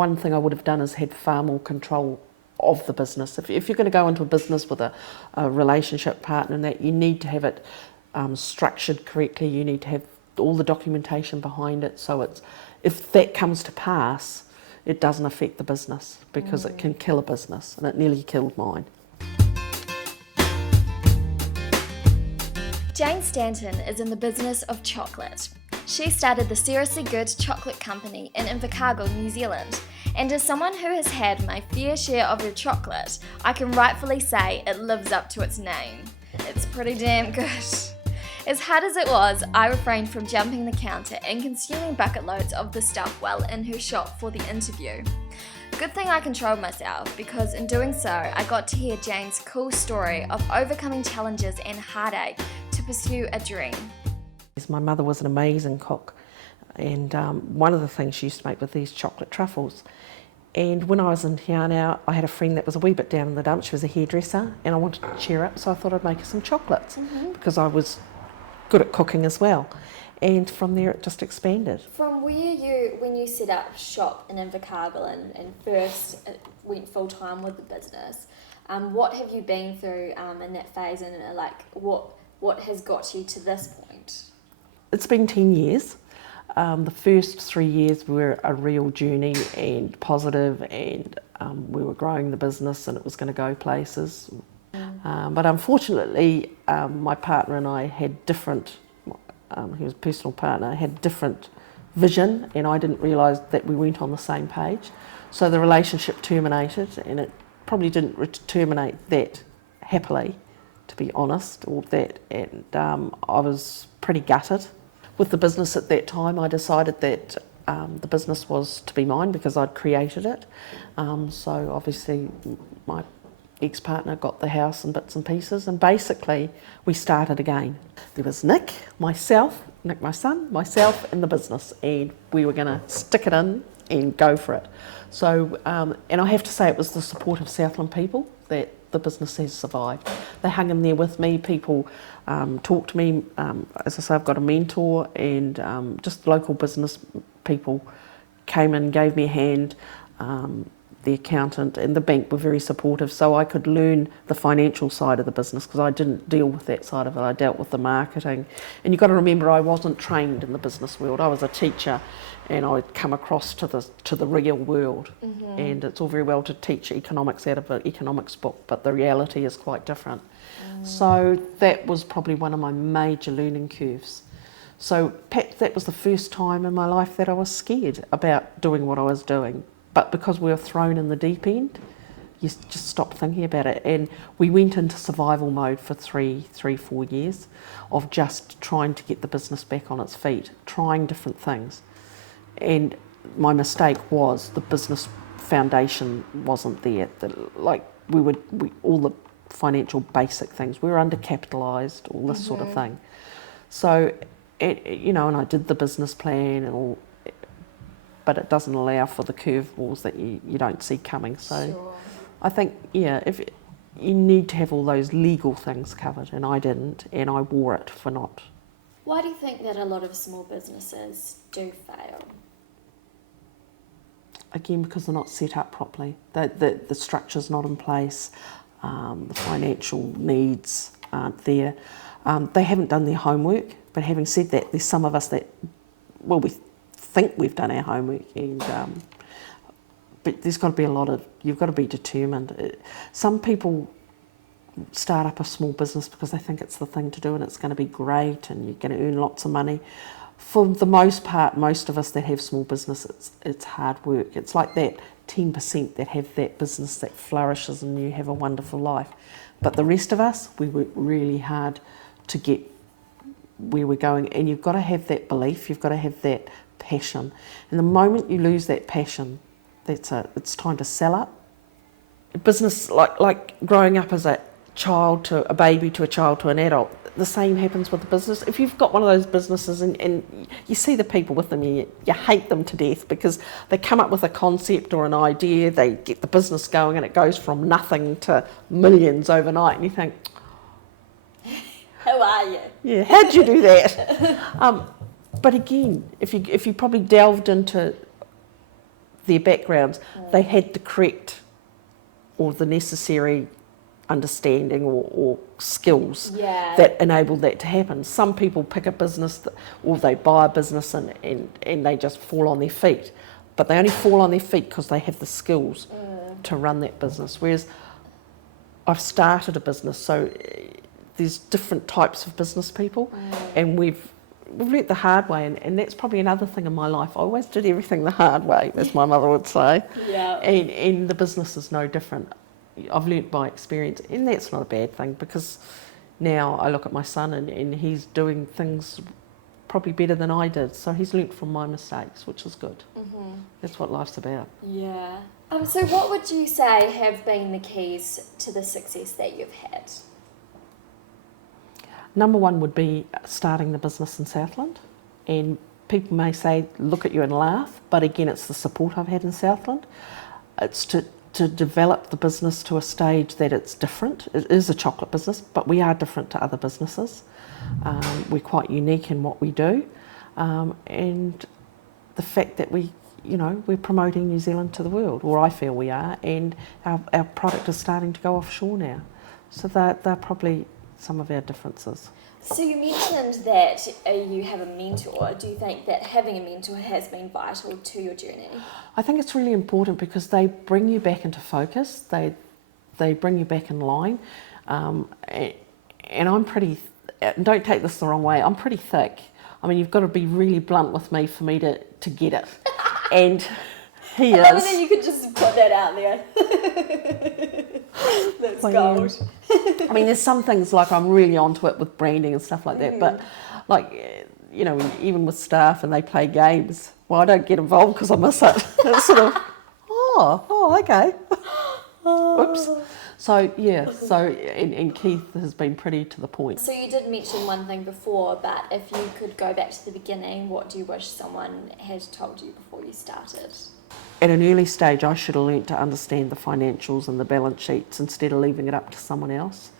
one thing I would have done is had far more control of the business. If you're going to go into a business with a relationship partner, and that, you need to have it structured correctly. You need to have all the documentation behind it, so if that comes to pass, it doesn't affect the business, because it can kill a business, and it nearly killed mine. Jane Stanton is in the business of chocolate. She started the Seriously Good Chocolate Company in Invercargill, New Zealand, and as someone who has had my fair share of her chocolate, I can rightfully say it lives up to its name. It's pretty damn good. As hard as it was, I refrained from jumping the counter and consuming bucket loads of the stuff while in her shop for the interview. Good thing I controlled myself, because in doing so, I got to hear Jane's cool story of overcoming challenges and heartache to pursue a dream. My mother was an amazing cook, and one of the things she used to make was these chocolate truffles. And when I was in here now, I had a friend that was a wee bit down in the dumps. She was a hairdresser, and I wanted to cheer up, so I thought I'd make her some chocolates, because I was good at cooking as well. And from there it just expanded. From when you set up shop in Invercargill and first went full time with the business, what have you been through in that phase, and what has got you to this point? It's been 10 years. The first 3 years were a real journey and positive, and we were growing the business and it was going to go places. But unfortunately, my partner and I had different, he was a personal partner, had different vision, and I didn't realise that we weren't on the same page. So the relationship terminated, and it probably didn't terminate that happily, to be honest, or that, and I was pretty gutted. With the business at that time, I decided that the business was to be mine because I'd created it. So obviously my ex-partner got the house in bits and pieces, and basically we started again. There was Nick, my son, myself, and the business, and we were going to stick it in and go for it. So, and I have to say, it was the support of Southland people that the business has survived. They hung in there with me. People talked to me. As I say, I've got a mentor, and just local business people came in, gave me a hand. The accountant and the bank were very supportive, so I could learn the financial side of the business, because I didn't deal with that side of it. I dealt with the marketing. And you've got to remember, I wasn't trained in the business world. I was a teacher, and I'd come across to the real world. And it's all very well to teach economics out of an economics book, but the reality is quite different. So that was probably one of my major learning curves. So perhaps that was the first time in my life that I was scared about doing what I was doing. But because we were thrown in the deep end, you just stop thinking about it. And we went into survival mode for 4 years of just trying to get the business back on its feet, trying different things. And my mistake was the business foundation wasn't there. All the financial basic things, we were undercapitalised, all this sort of thing. So, and I did the business plan and all, but it doesn't allow for the curveballs that you don't see coming. So sure. I think, if you need to have all those legal things covered, and I didn't, and I wore it for not. Why do you think that a lot of small businesses do fail? Again, because they're not set up properly. The structure's not in place, the financial needs aren't there. They haven't done their homework, but having said that, there's some of us that, we think we've done our homework, and but there's got to be you've got to be determined. Some people start up a small business because they think it's the thing to do and it's going to be great and you're going to earn lots of money. For the most part, most of us that have small businesses, it's hard work. It's like that 10% that have that business that flourishes and you have a wonderful life. But the rest of us, we work really hard to get where we're going, and you've got to have that belief, you've got to have that passion. And the moment you lose that passion, it's time to sell up. Business, like growing up as a child to a baby to a child to an adult, the same happens with the business. If you've got one of those businesses and you see the people with them, you hate them to death because they come up with a concept or an idea, they get the business going and it goes from nothing to millions overnight, and you think, how are you? Yeah, how'd you do that? But again, if you probably delved into their backgrounds, they had the correct or the necessary understanding or skills that enable that to happen. Some people pick a business or they buy a business and they just fall on their feet, but they only fall on their feet because they have the skills to run that business. Whereas I've started a business, so there's different types of business people, and we've learnt the hard way, and that's probably another thing in my life. I always did everything the hard way, as my mother would say, and the business is no different. I've learnt by experience, and that's not a bad thing, because now I look at my son and he's doing things probably better than I did, so he's learnt from my mistakes, which is good. That's what life's about. Yeah. So what would you say have been the keys to the success that you've had? Number one would be starting the business in Southland, and people may say, look at you and laugh, but again, it's the support I've had in Southland. It's to develop the business to a stage that it's different. It is a chocolate business, but we are different to other businesses. We're quite unique in what we do, and the fact that we're promoting New Zealand to the world, or I feel we are, and our product is starting to go offshore now. So they're probably some of our differences. So you mentioned that you have a mentor. Do you think that having a mentor has been vital to your journey? I think it's really important because they bring you back into focus. They bring you back in line. And I'm pretty, don't take this the wrong way, I'm pretty thick. I mean, you've got to be really blunt with me for me to get it. And he is. I mean, then you could just put that out there. That's gold. I mean, there's some things like I'm really onto it with branding and stuff like that, but like, even with staff and they play games, well, I don't get involved because I miss it. It's sort of, okay. Oops. So, yeah, and Keith has been pretty to the point. So you did mention one thing before, but if you could go back to the beginning, what do you wish someone had told you before you started? At an early stage, I should have learnt to understand the financials and the balance sheets instead of leaving it up to someone else.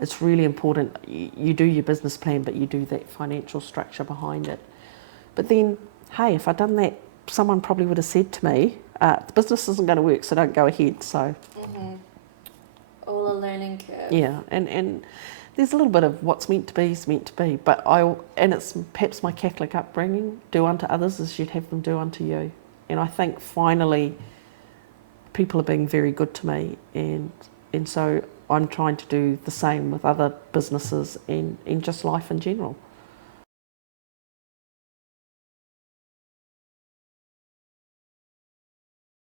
It's really important. You do your business plan, but you do that financial structure behind it. But then, hey, if I'd done that, someone probably would have said to me, the business isn't going to work, so don't go ahead. So, all a learning curve. Yeah, and there's a little bit of what's meant to be is meant to be. But and it's perhaps my Catholic upbringing, do unto others as you'd have them do unto you. And I think finally people are being very good to me, and so I'm trying to do the same with other businesses and just life in general.